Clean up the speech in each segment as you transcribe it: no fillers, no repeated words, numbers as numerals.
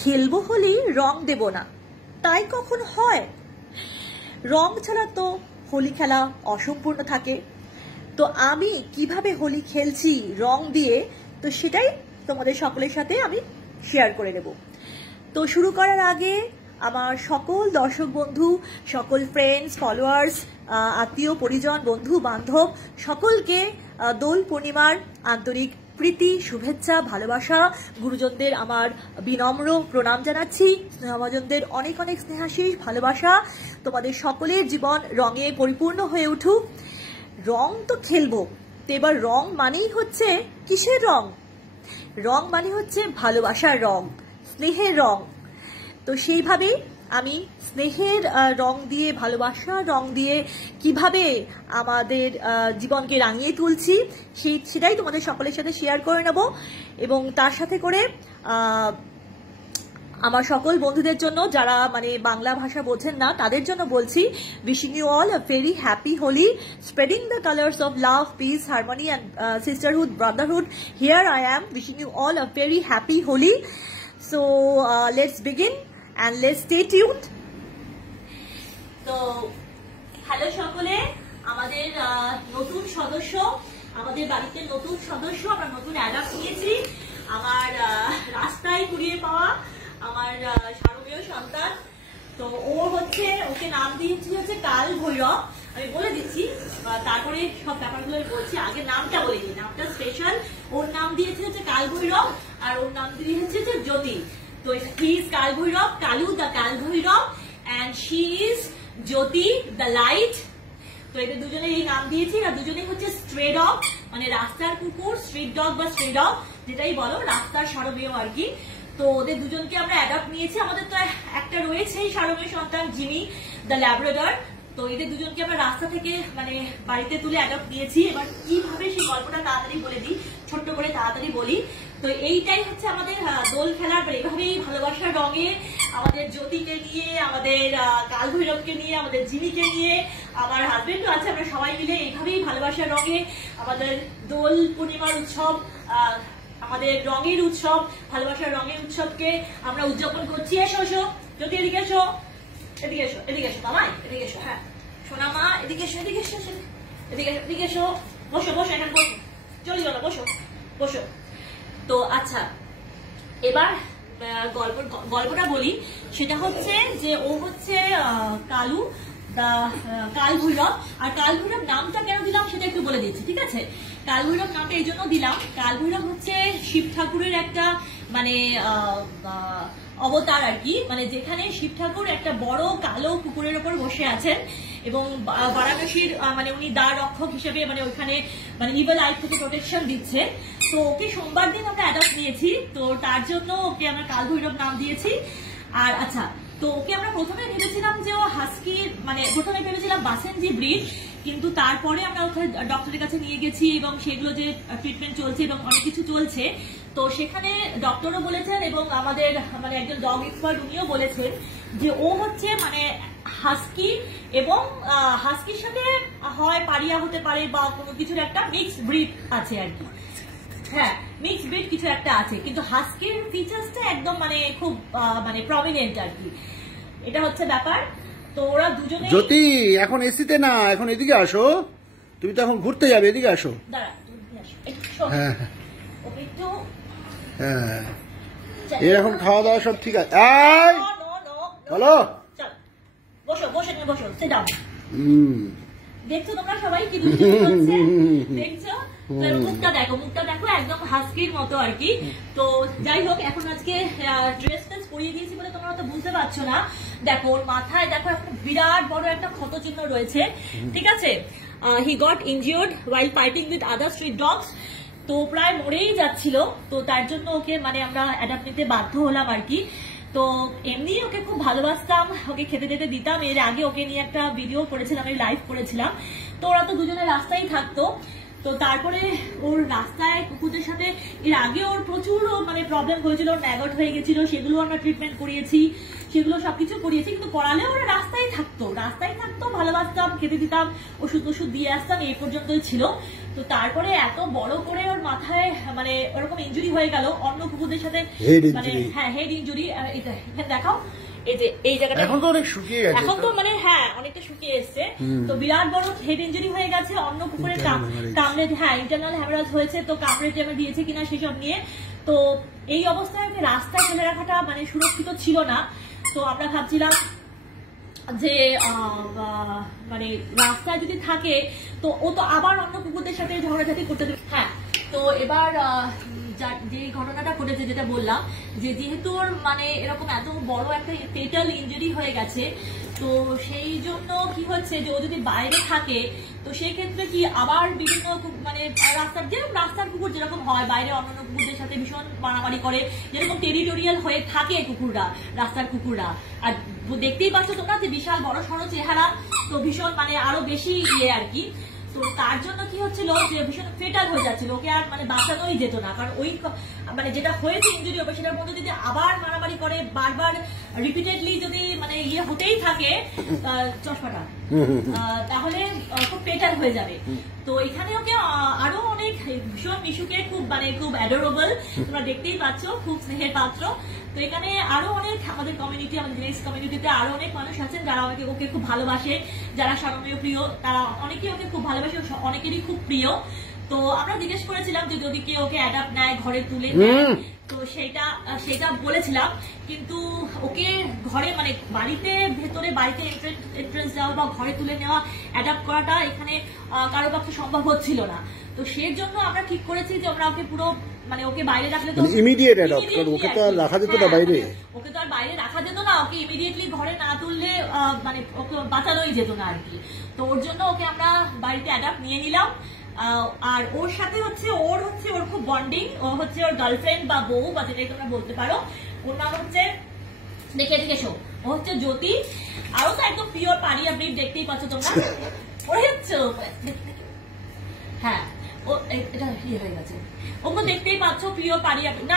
খেলবো হোলি রং দেব না, তাই কখন হয়? রং ছাড়া তো হোলি খেলা অসম্পূর্ণ থাকে। তো আমি কিভাবে হোলি খেলছি রং দিয়ে, তো সেটাই তোমাদের সকলের সাথে আমি শেয়ার করে দেব। তো শুরু করার আগে আমার সকল দর্শক বন্ধু, সকল ফ্রেন্ডস, ফলোয়ার্স, আত্মীয় পরিজন, বন্ধু বান্ধব সকলকে দোল পূর্ণিমার আন্তরিক প্রীতি, শুভেচ্ছা, ভালোবাসা। গুরুজনদের আমার বিনম্র প্রণাম জানাচ্ছি। স্নেহভাজনদের অনেক অনেক স্নেহাশীষ ভালোবাসা। তোমাদের সকলের জীবন রঙে পরিপূর্ণ হয়ে উঠুক। রং তো খেলবো, তো এবার রং মানেই হচ্ছে কিসের রং? রং মানে হচ্ছে ভালোবাসার রং, স্নেহের রং। তো সেইভাবেই আমি স্নেহের রং দিয়ে, ভালোবাসার রং দিয়ে কিভাবে আমাদের জীবনকে রাঙিয়ে তুলছি সেটাই তোমাদের সকলের সাথে শেয়ার করে নেব। এবং তার সাথে করে আমার সকল বন্ধুদের জন্য যারা মানে বাংলা ভাষা বোঝেন না তাদের জন্য বলছি, wishing you all a very happy Holi, spreading the colours of love, peace, harmony and sisterhood, brotherhood. Here I am wishing you all a very happy Holi. So let's begin and let's stay tuned. তো hello সকলে, আমাদের নতুন সদস্য, আমাদের বাড়িতে নতুন সদস্য, আমরা নতুন অ্যাডাপ্ট নিয়েছি। আমার রাস্তায় কুড়িয়ে পাওয়া আমার শারদীয় সন্তান। তো ও হচ্ছে, ওকে নাম দিয়েছি হচ্ছে কাল ভৈরব। আমি বলে দিচ্ছি, তারপরে সব ব্যাপারগুলো বলছি। আগে নামটা বলে দিই, নামটা স্পেশাল। ওর নাম দিয়েছে হচ্ছে কাল ভৈরব, আর ওর নাম দিয়েছে হচ্ছে জ্যোতি। So he is Kal Bhairav, Kalu the Kal Bhairav, and she is Jyoti the light. তো এদের দুজনে এই নাম দিয়েছি। আর দুজনেই হচ্ছে স্ট্রে ডগ, মানে রাস্তার কুকুর, স্ট্রিট ডগ বা স্ট্রে ডগ যেটাই বলো, রাস্তার সারমেয় আর কি। তো ওদের দুজনকে আমরা অ্যাডাপ্ট নিয়েছি। আমাদের তো একটা রয়েছেই সারমেয় সন্তান, জিমি দ্য ল্যাব্রাডর। তো এদের দুজনকে আমরা রাস্তা থেকে মানে বাড়িতে তুলে অ্যাডাপ্ট নিয়েছি। এবার কিভাবে সেই গল্পটা তাড়াতাড়ি বলে দিই, ছোট্ট করে তাড়াতাড়ি বলি। তো এইটাই হচ্ছে আমাদের দোল খেলার, এভাবেই ভালোবাসার রঙে আমাদের জ্যোতিকে নিয়ে, আমাদের কাল ভৈরবকে নিয়ে, আমাদের জিমিকে নিয়ে, আমার হাজবেন্ডও আছে, আমরা সবাই মিলে এইভাবেই ভালোবাসার রঙে আমাদের দোল পূর্ণিমার উৎসব, আমাদের রঙের উৎসব, ভালোবাসার রঙের উৎসবকে আমরা উদযাপন করছি। এসো এসো জ্যোতি, এদিকে এসো, এদিকে এসো, এদিকে এসো মামাই, এদিকে এসো। হ্যাঁ সোনা মা, এদিকে এসো, এদিকে এসো, এদিকে এদিকে এসো, বসো বসো, এখানে বসো, চলে যাও না, বসো বসো। তো আচ্ছা, এবার গল্পটা বলি। সেটা হচ্ছে যে ও হচ্ছে কালু দা কাল ভৈরব। আর কাল ভৈরব নামটা কেন দিলাম সেটা একটু বলে দিচ্ছি, ঠিক আছে? কাল ভৈরব নামটা এই জন্য দিলাম, কাল ভৈরব হচ্ছে শিব ঠাকুরের একটা মানে অবতার আর কি। মানে যেখানে শিব ঠাকুর একটা বড় কালো কুকুরের ওপর বসে আছেন এবং বারাণসীর মানে উনি দ্বার রক্ষক হিসেবে মানে ওইখানে মানে ইভিল আই থেকে প্রোটেকশন দিচ্ছে। তো ওকে সোমবার দিন আমরা অ্যাডপ্ট নিয়েছি, তো তার জন্য ওকে আমরা কাল ভৈরব নাম দিয়েছি। আর আচ্ছা, তো ওকে আমরা প্রথমে ভেবেছিলাম যে ও হাস্কি, মানে প্রথমে ভেবেছিলাম বাসেনজি ব্রিড, কিন্তু তারপরে আমরা ওখানে ডক্টরের কাছে নিয়ে গেছি এবং সেগুলো যে ট্রিটমেন্ট চলছে এবং অনেক কিছু চলছে। তো সেখানে ডক্টরও বলেছেন এবং আমাদের মানে একজন ডগ এক্সপার্ট উনিও বলেছেন যে ও হচ্ছে মানে হাস্কি, এবং হাস্কির সাথে হয় পারিয়া হতে পারে বা কোনো কিছুর একটা মিক্সড ব্রিড আছে আর কি। হ্যাঁ, মিক্সড ব্রিড কিছু একটা আছে, কিন্তু হাস্কির ফিচার্সটা একদম মানে খুব মানে প্রমিনেন্ট আর কি। এটা হচ্ছে ব্যাপার। তো ওরা দুজনে, জ্যোতি এখন এসিতে না, এখন এদিকে আসো, তুমি তো এখন ঘুরতে যাবে, এদিকে আসো। দাঁড়া, হ্যাঁ একটু হ্যাঁ, এর এখন খাওয়া দাওয়া সব ঠিক আছে? বলো, বসো বসে বসো, সিট ডাউন। দেখছো তোমরা সবাই কি হচ্ছে, দেখছো? মুখটা দেখো, মুখটা দেখো, একদম হাস্কির মতো আর কি। তো যাই হোক, এখন আজকে ড্রেস টেস পরিয়ে দিয়েছি বলে তোমরা তো বুঝতে পারছো না। দেখো ওর মাথায় দেখো একটা বিরাট বড় একটা ক্ষত চিহ্ন রয়েছে, ঠিক আছে? He got injured while fighting with other street dogs. তো প্রায় মরেই যাচ্ছিল, তো তার জন্য ওকে মানে আমরা অ্যাডাপ্ট নিতে বাধ্য হলাম আর কি। তো এমনি ওকে খুব ভালোবাসতাম, ওকে খেতে টেতে দিতাম। এর আগে ওকে নিয়ে একটা ভিডিও করেছিলাম, আমি লাইভ করেছিলাম। তো ওরা তো দুজনে রাস্তায় থাকতো। তো তারপরে ওর রাস্তায় কুকুরদের সাথে এর আগে ওর প্রচুর মানে প্রবলেম হয়েছিল, ওর ম্যাগট হয়ে গেছিল, সেগুলো আমরা ট্রিটমেন্ট করিয়েছি, সেগুলো সবকিছু করিয়েছি, কিন্তু করালে ওরা রাস্তায় থাকতো, ভালোবাসতাম, খেতে দিতাম, ওষুধ দিয়ে আসতাম, এই পর্যন্তই ছিল। তো তারপরে এত বড় করে ওর মাথায় মানে ওরকম ইনজুরি হয়ে গেল অন্য কুকুরদের সাথে, মানে হ্যাঁ হেড ইনজুরি। দেখাও এই যে এই জায়গাটা এখন তো অনেক শুকিয়ে গেছে, এখন তো মানে হ্যাঁ অনেকটা শুকিয়ে এসছে। তো বিরাট বড় হেড ইনজুরি হয়ে গেছে, অন্য কুকুরের কামড়ে, হ্যাঁ ইন্টারনাল হ্যামারেজ হয়েছে, তো কামড়ে টেমে দিয়েছে কিনা সেসব নিয়ে। তো এই অবস্থায় ওকে রাস্তায় ফেলে রাখাটা মানে সুরক্ষিত ছিল না। তো আমরা ভাবছিলাম যে মানে রাস্তায় যদি থাকে তো ও তো আবার অন্য কুকুরদের সাথে ঝগড়াঝাটি করতে দেবে। হ্যাঁ, তো এবার যে ঘটনাটা ঘটেছে, যেটা বললাম যে যেহেতু ওর মানে এরকম এত বড় একটা ফেটাল ইনজুরি হয়ে গেছে, তো সেই জন্য কি হচ্ছে যে ও যদি বাইরে থাকে তো সেই ক্ষেত্রে কি আবার বিভিন্ন মানে রাস্তার কুকুর যেরকম হয়, বাইরে অন্যান্য কুকুরদের সাথে ভীষণ মারামারি করে, যেরকম টেরিটোরিয়াল হয়ে থাকে কুকুররা, রাস্তার কুকুররা। আর দেখতেই পাচ্ছ তোমরা যে বিশাল বড় সড়ো চেহারা, তো ভীষণ মানে আরো বেশি আর কি। তো তার জন্য কি হচ্ছিল যে ভীষণ ফেটাল হয়ে যাচ্ছিল, ওকে আর মানে বাঁচানোই যেত না, কারণ ওই মানে যেটা হয়েছে ইনজুরি হবে সেটার মধ্যে যদি আবার মারামারি করে, বারবার রিপিটেডলি যদি মানে হতেই থাকে চশমাটা, তাহলে খুব ফেটাল হয়ে যাবে। তো এখানে ওকে আরো অনেক ভীষণ মিশুকে খুব মানে খুব অ্যাডোরেবল, তোমরা দেখতেই পাচ্ছ, খুব স্নেহের পাত্র। তো এখানে আরো অনেক আমাদের কমিউনিটি, আমাদের নেক্সট কমিউনিটিতে আরো অনেক মানুষ আছেন যারা ওকে খুব ভালোবাসে, যারা সারমেয় প্রিয়, তারা অনেকেই ওকে খুব ভালোবাসে, অনেকেরই খুব প্রিয়। তো আমরা জিজ্ঞেস করেছিলাম যে যদি কেউ ওকে অ্যাডাপ্ট নেয়, ঘরে তুলে নেয়, তো সেটা বলেছিলাম, কিন্তু ওকে ঘরে মানে ভেতরে বাড়িতে এন্ট্রেন্স দেওয়া বা ঘরে তুলে নেওয়া, অ্যাডাপ্ট করাটা এখানে কারো পক্ষে সম্ভব হচ্ছিল না। তো সেই জন্য আমরা ঠিক করেছি যে আমরা ওকে পুরো মানে ওকে বাইরে রাখলে তো ইমিডিয়েট অ্যাডপ্ট করব, ওকে তো আর রাখা যেত না বাইরে, ওকে তো আর বাইরে রাখা যেত না, ওকে ইমিডিয়েটলি ঘরে না তুললে মানে ওকে বাঁচানোই যেত না আর কি। তো ওর জন্য ওকে আমরা বাড়িতে অ্যাডাপ্ট নিয়ে নিলাম। আর ওর সাথে ওর খুব বন্ডিং, ও হচ্ছে ওর গার্লফ্রেন্ড বা বউ বা যেটাই তোমরা বলতে পারো। ওর নাম হচ্ছে, দেখে শো, ও হচ্ছে জ্যোতি। আরো তো একদম পিওর পাড়িয়া ব্রিড, দেখতেই পাচ্ছ তোমরা, ওই হচ্ছে হ্যাঁ ও এটা হয়ে গেছে, ওকে দেখতেই পাচ্ছ পিওর পাড়িয়া ব্রিড,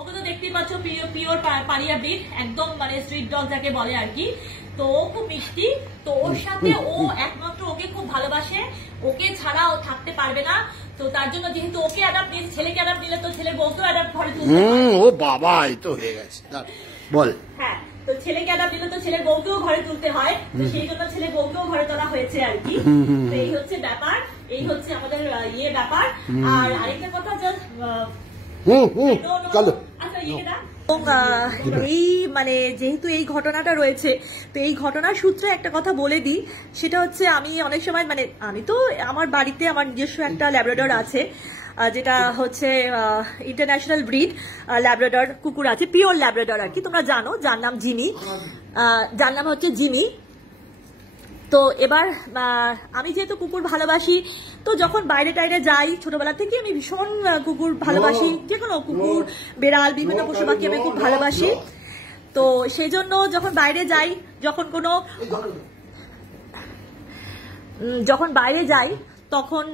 ওকে তো দেখতেই পাচ্ছ পিওর পাড়িয়া ব্রিড, একদম মানে স্ট্রিট ডগ যাকে বলে আর কি। তো ও খুব মিষ্টি, তো ওর সাথে ও একমাত্র ওকে খুব ভালোবাসে, ওকে ছাড়া ও থাকতে পারবে না। তো তার জন্য যেহেতু ওকে অ্যাডাপ্ট নিয়েছে, ছেলেকে অ্যাডাপ্ট নিলে তো ছেলের বউকেও অ্যাডাপ্ট ঘরে তুলতে হয়। ও বাবা, এই তো হয়ে গেছে, বল। হ্যাঁ, তো ছেলেকে অ্যাডাপ্ট দিলে তো ছেলের বউকেও ঘরে তুলতে হয়, তো সেই জন্য ছেলের বউকেও ঘরে তোলা হয়েছে আর কি। তো এই হচ্ছে ব্যাপার, এই হচ্ছে আমাদের ব্যাপার। আর আরেকটা কথা, এই মানে যেহেতু এই ঘটনাটা রয়েছে, তো এই ঘটনার সূত্রে একটা কথা বলে দিই, সেটা হচ্ছে আমি অনেক সময় মানে আমি তো আমার বাড়িতে আমার নিজস্ব একটা ল্যাব্রাডর আছে, যেটা হচ্ছে ইন্টারন্যাশনাল ব্রিড ল্যাব্রাডর কুকুর আছে, পিওর ল্যাব্রাডর আর কি, তোমরা জানো, যার নাম জিমি, যার নাম হচ্ছে জিমি। তো এবার আমি যেহেতু কুকুর ভালোবাসি, তো যখন বাইরে টাইরে যাই, ছোটবেলা থেকে আমি ভীষণ কুকুর ভালোবাসি, যে কোনো কুকুর, বেড়াল, বিভিন্ন পশু পাখি আমি খুব ভালোবাসি। তো সেই জন্য যখন বাইরে যাই, যখন বাইরে যাই তখন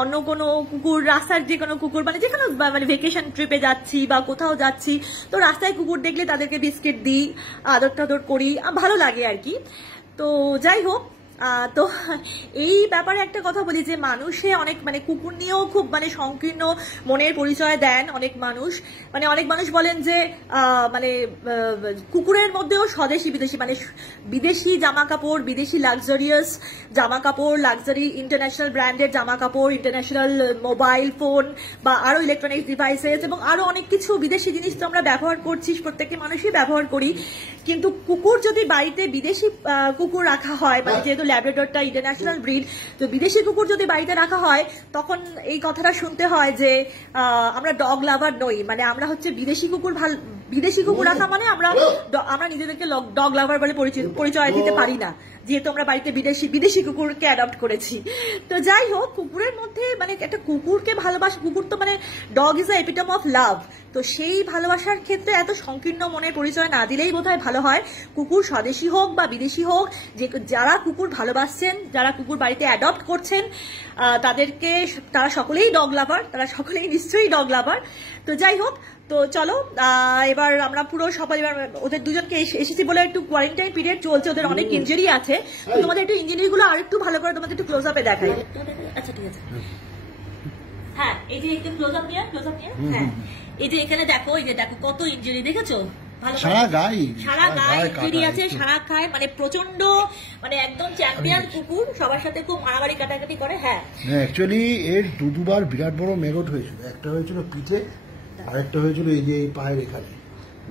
অন্য কোনো কুকুর, রাস্তার যে কোনো কুকুর, মানে যে কোনো মানে ভেকেশন ট্রিপে যাচ্ছি বা কোথাও যাচ্ছি, তো রাস্তায় কুকুর দেখলে তাদেরকে বিস্কিট দিই, আদর টাদর করি, ভালো লাগে আর কি। তো যাই হোক, তো এই ব্যাপারে একটা কথা বলি যে মানুষে অনেক মানে কুকুর নিয়েও খুব মানে সংকীর্ণ মনের পরিচয় দেন অনেক মানুষ বলেন যে মানে কুকুরের মধ্যেও স্বদেশি বিদেশি, মানে বিদেশি জামা কাপড়, বিদেশি লাক্সারিয়াস জামা কাপড়, লাক্সারি ইন্টারন্যাশনাল ব্র্যান্ডের জামা কাপড়, ইন্টারন্যাশনাল মোবাইল ফোন বা আরো ইলেকট্রনিক্স ডিভাইসেস এবং আরো অনেক কিছু বিদেশি জিনিস তো আমরা ব্যবহার করছি, প্রত্যেকটি মানুষই ব্যবহার করি। কিন্তু কুকুর যদি বাড়িতে বিদেশি কুকুর রাখা হয়, মানে যেহেতু ল্যাব্রাডরটা ইন্টারন্যাশনাল ব্রিড, তো বিদেশি কুকুর যদি বাড়িতে রাখা হয়, তখন এই কথাটা শুনতে হয় যে আমরা ডগ লাভার নই, মানে আমরা হচ্ছে বিদেশি কুকুর রাখা মানে আমরা নিজেদেরকে ডগ লাভার বলে পরিচয় দিতে পারি না, যেহেতু আমরা বাড়িতে বিদেশি কুকুরকে অ্যাডপ্ট করেছি। তো যাই হোক, কুকুরের মধ্যে মানে একটা কুকুরকে ভালোবাসা, কুকুর তো মানে dog is the epitome of love, তো সেই ভালোবাসার ক্ষেত্রে এত সংকীর্ণ মনের পরিচয় না দিলেই বোধহয় ভালো হয়। কুকুর স্বদেশী হোক বা বিদেশি হোক, যে যারা কুকুর ভালোবাসছেন, যারা কুকুর বাড়িতে অ্যাডপ্ট করছেন, তারা সকলেই ডগ লাভার, তারা সকলেই নিশ্চয়ই ডগ লাভার। তো যাই হোক, তো চলো এবার আমরা পুরো সপরিবার, ওদের দুজনকে এসেছি বলে একটু কোয়ারেন্টাইন পিরিয়ড চলছে, ওদের অনেক ইনজুরি আছে, তো তোমাদের একটু ইনজুরিগুলো আর একটু ভালো করে তোমাদের একটু ক্লোজ আপে দেখাই। আচ্ছা ঠিক আছে, হ্যাঁ এই যে একটু ক্লোজ আপ নিয়ে, হ্যাঁ এই যে এখানে দেখো, এই যে দেখো কত ইনজুরি, দেখেছো? সারা গায়ে ইনজুরি আছে, সারা গায়ে, মানে প্রচন্ড, মানে একদম চ্যাম্পিয়ন কুকুর, সবার সাথে খুব মারামারি কাটাকাটি করে। হ্যাঁ অ্যাকচুয়ালি এর দুবার বিরাট বড় ম্যাগট হয়েছিল, একটা হয়েছিল পিঠে, আরেকটা হয়েছিল এই যে এই পায়ের এখানে।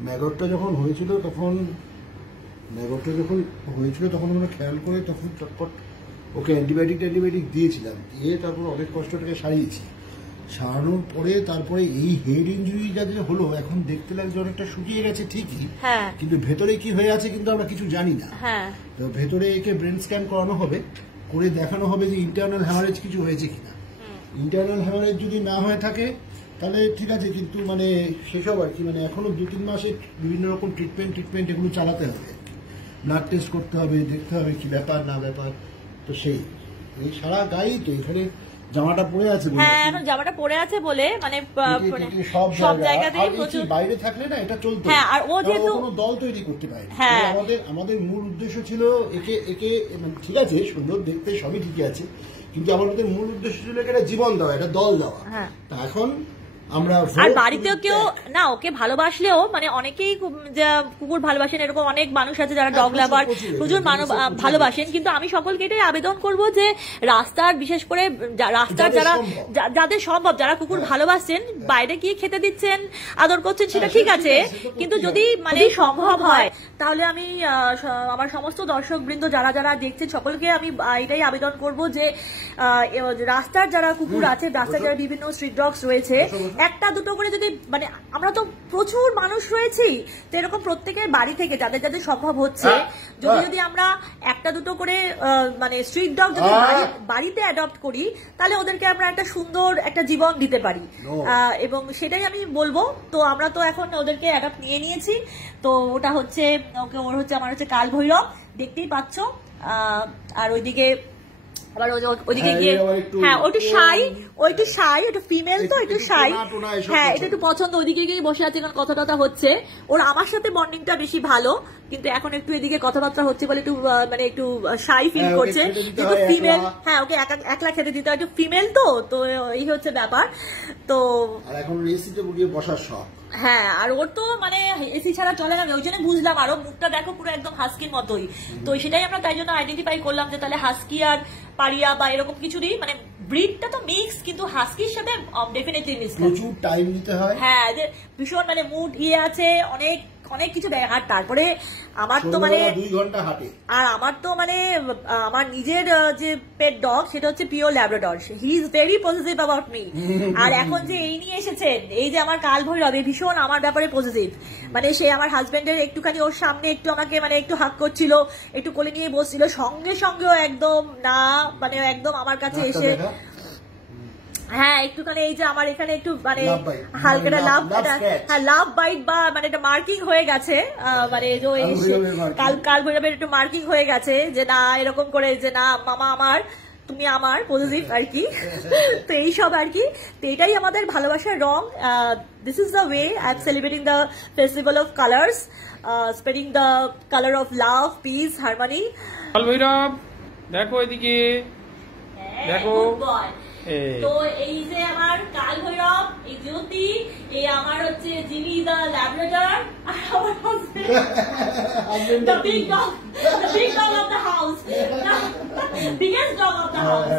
ম্যাগটটা যখন হয়েছিল তখন আমরা খেয়াল করে তখন চটপট ওকে অ্যান্টিবায়োটিক দিয়েছিলাম, দিয়ে তারপর অনেক কষ্টটাকে সারিয়েছি। সারানোর পরে তারপরে এই হেড ইঞ্জুরি যাদের হলো, এখন দেখতে লাগছে অনেকটা শুকিয়ে গেছে ঠিকই, কিন্তু ভেতরে কি হয়ে আছে কিন্তু আমরা কিছু জানি না। তো ভেতরে একে ব্রেন স্ক্যান করানো হবে, করে দেখানো হবে যে ইন্টারনাল হ্যামারেজ কিছু হয়েছে কিনা। ইন্টারনাল হ্যামারেজ যদি না হয়ে থাকে তাহলে ঠিক আছে, কিন্তু মানে সেসব আর কি, মানে এখনো 2-3 মাসে বিভিন্ন রকম ট্রিটমেন্ট এগুলো চালাতে হবে, ব্লাড টেস্ট করতে হবে, দেখতে হবে কি ব্যাপার না ব্যাপার। তো এই সারা গায়েই তো এখানে জামাটা পরে আছে, হ্যাঁ এখন জামাটা পরে আছে বলে মানে সব জায়গাতেই প্রচুর, বাইরে থাকলে না এটা চলতো। হ্যাঁ আর ও যেহেতু কোনো দল তৈরি করতে পারে, আমাদের মূল উদ্দেশ্য ছিল একে ঠিক আছে সুন্দর দেখতে সবই ঠিকই আছে, কিন্তু আমাদের মূল উদ্দেশ্য ছিল একটা জীবন দেওয়া, একটা দল দেওয়া। এখন আমরা আর বাড়িতেও কেউ না ওকে ভালোবাসলেও, মানে অনেকেই কুকুর ভালোবাসেন, এরকম অনেক মানুষ আছে যারা ডগ লাভার, প্রচুর মানুষ ভালোবাসেন, কিন্তু আমি সকলকে এটাই আবেদন করব যে রাস্তার, বিশেষ করে রাস্তার যাদের সম্ভব, যারা কুকুর ভালোবাসেন, বাইরে গিয়ে খেতে দিচ্ছেন, আদর করছেন, সেটা ঠিক আছে, কিন্তু যদি মানে সম্ভব হয় তাহলে আমি আমার সমস্ত দর্শক বৃন্দ যারা যারা দেখছেন সকলকে আমি এটাই আবেদন করব যে রাস্তার যারা কুকুর আছে, রাস্তার যারা বিভিন্ন স্ট্রিট ডগস রয়েছে, একটা দুটো করে যদি, মানে আমরা তো প্রচুর মানুষ রয়েছি, তো এরকম প্রত্যেকের বাড়ি থেকে যাদের যাদের সম্ভব হচ্ছে, যদি আমরা একটা দুটো করে মানে স্ট্রিট ডগ যদি বাড়িতে অ্যাডপ্ট করি, তাহলে ওদেরকে আমরা একটা সুন্দর একটা জীবন দিতে পারি, এবং সেটাই আমি বলবো। তো আমরা তো এখন ওদেরকে অ্যাডপ্ট নিয়েছি, তো ওটা হচ্ছে আমার হচ্ছে কাল ভৈরব, দেখতেই পাচ্ছ, আর ওইদিকে আবার ওইদিকে গিয়ে, হ্যাঁ ওইটু শাই, একটু ফিমেল, তো একটু শাই, হ্যাঁ এটা একটু পছন্দ, ওইদিকে গিয়ে বসে আছে, কারণ কথা টথা হচ্ছে, ওর আমার সাথে বন্ডিংটা বেশি ভালো, কিন্তু এখন একটু এদিকে কথাবার্তা হচ্ছে বলে একটু মানে একটু শাই ফিল করছে, কিন্তু ফিমেল, হ্যাঁ ওকে একলা খেতে দিতে হয়, একটু ফিমেল, তো এই হচ্ছে ব্যাপার। তো এখন এসিতে গিয়ে বসার শখ, হ্যাঁ আর ওর তো মানে এসি ছাড়া চলে না, ওই জন্য বুঝলাম, আরো মুখটা দেখো পুরো একদম হাস্কির মতোই, তো সেটাই আমরা তাই জন্য আইডেন্টিফাই করলাম যে তাহলে হাস্কি আর পারিয়া বা এরকম কিছু নেই, মানে ব্রিডটা তো মিক্স, কিন্তু হাস্কির সাথে ডেফিনেটলি মিক্স, প্রচুর টাইম দিতে হয়, হ্যাঁ যে ভীষণ মানে মুড আছে, অনেক কিছু দেয়। আর তারপরে আমার তো মানে 2 ঘন্টা হাঁটে, আর আমার তো মানে আমার নিজের যে পেট ডগ সেটা হচ্ছে pure Labrador, he is very positive about me. আর এখন যে এই নিয়ে এসেছেন, এই যে আমার কাল ভৈরব, ভীষণ আমার ব্যাপারে পজিটিভ, মানে সে আমার হাজবেন্ডের একটুখানি ওর সামনে একটু আমাকে মানে একটু হাক করছিল, একটু কোলে নিয়ে বসছিল, সঙ্গে সঙ্গেও একদম না, মানে একদম আমার কাছে এসে, হ্যাঁ একটুখানি এই যে আমার এখানে একটু মানে হালকা লাভ বাইট বা মানে একটা মার্কিং হয়ে গেছে, মানে কাল ভৈরবের একটু মার্কিং হয়ে গেছে, যে না এরকম করে, যে না মামা আমার, তুমি আমার পজিটিভ আর কি। তো এইসব আর কি, তো এটাই আমাদের ভালোবাসার রং। This is the way I am celebrating the festival of colours, spreading the colour of love, peace, harmony. Kal Bhairav দেখো এদিকে, দেখো তো এই যে আমার কাল ভৈরব, এই জ্যোতি, এই আমার হচ্ছে জিমি দা ল্যাব্রাডর, আর আমার husband the big dog of the house, biggest dog of the house।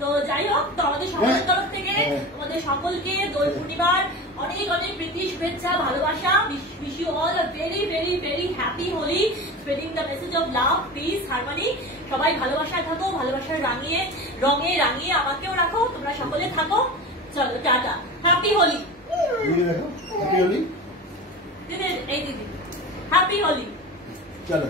তো যাই হোক, তো আমাদের সকলের তরফ থেকে আমাদের সকলকে দোল পূর্ণিমার অনেক অনেক প্রীতি, শুভেচ্ছা, ভালোবাসা। wish you all a very very very happy Holi, spreading the message of love, peace, harmony। সবাই ভালোবাসায় থাকো, ভালোবাসার রঙে রাঙিয়ে আমাকেও রাখো, তোমরা সকলে থাকো। চলো টাটা, হ্যাপি হোলি। দিদি এই দিদি হ্যাপি হোলি। চলো